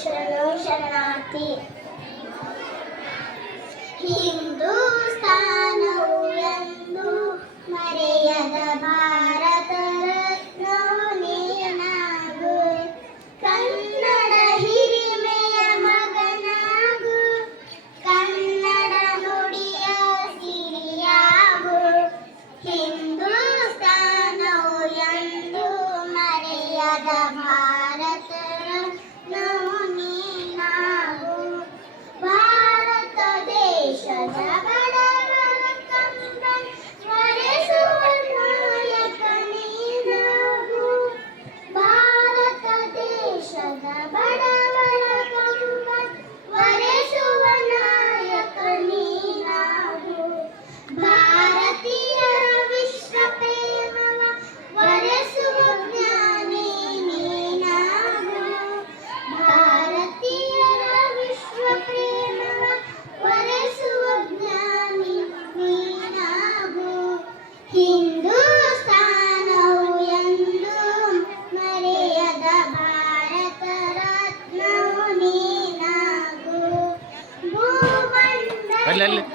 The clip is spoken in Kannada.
ಶರಣು ಶರಣಾರ್ಥಿ. ಹಿಂದೂಸ್ತಾನವು ಎಂದು ಮರೆಯದ ಭಾರತ ರತ್ನವು ನೀನಾಗು. ಕನ್ನಡ ಹಿರಿಮೆಯ ಮಗನಾಗು, ಕನ್ನಡ ನುಡಿಯ ಸಿರಿಯಾಗು. ಹಿಂದೂಸ್ತಾನವು ಎಂದು ಮರೆಯದ ಭಾರತ ರತ್ನವು ನೀನಾಗು. ಭಾರತ ದೇಶದ ಬಡವರ ಕಂಬನಿ ಸ್ಮರಿಸುವ ನಾಯಕ ನೀನಾಗು. ಭಾರತ ದೇಶದ ಬಡವರ ಕಂಬನಿ ಸ್ಮರಿಸುವ ನಾಯಕ ನೀನಾಗು. ಭಾರತೀಯರ ವಿಶ್ವ ಪ್ರೇಮವ ವರೆಸುವ ಜ್ಞಾನಿ ನೀನಾಗು. ಭಾರತೀಯರ ವಿಶ್ವ ಪ್ರೇಮವ ವರೆಸುವ ಜ್ಞಾನಿ ನೀನಾಗು. ಹಿಂದೂಸ್ತಾನವು ಎಂದು ಮರೆಯದ ಭಾರತ ರತ್ನವು ನೀನಾಗು. ಭೂಮಂಡಲದ